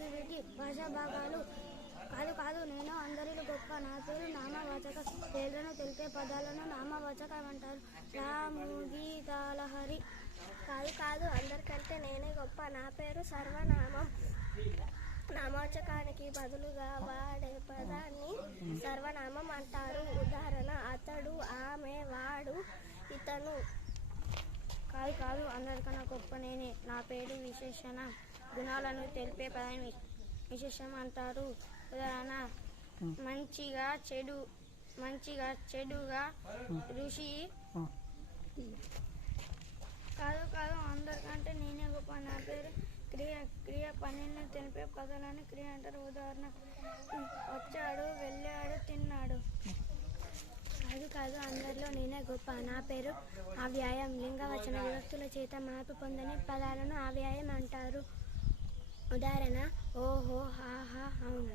తిరిగి భాషా భాగాలు కాదు కాదు నేను అందరిలో గొప్ప. నా పేరు నామవాచక. పేర్లను తెలిపే పదాలను నామవాచకం అంటారు. రాము గీతాలహరి. కాదు కాదు అందరికంటే నేనే గొప్ప. నా పేరు సర్వనామం. నామవాచకానికి బదులుగా వాడే పదాన్ని సర్వనామం అంటారు. ఉదాహరణ అతడు, ఆమె, వాడు, ఇతను. కాదు కాదు అందరికన్నా గొప్ప నేనే. నా పేరు విశేషణ. గుణాలను తెలిపే పదాన్ని విశేషం అంటారు. ఉదాహరణ మంచిగా చెడుగా ఋషి. కాదు కాదు అందరికంటే నేనే గొప్ప. నా పేరు క్రియ పనిని తెలిపే పదాలను క్రియ అంటారు. ఉదాహరణ వచ్చాడు, వెళ్ళాడు, తిన్నాడు. కాదు కాదు అందరిలో నేనే గొప్ప. నా పేరు అవ్యయం. లింగవచన విభక్తుల చేత మార్పు పొందని పదాలను అవ్యయం అంటారు. ఉదాహరణ ఓహో, హాహా, అవును.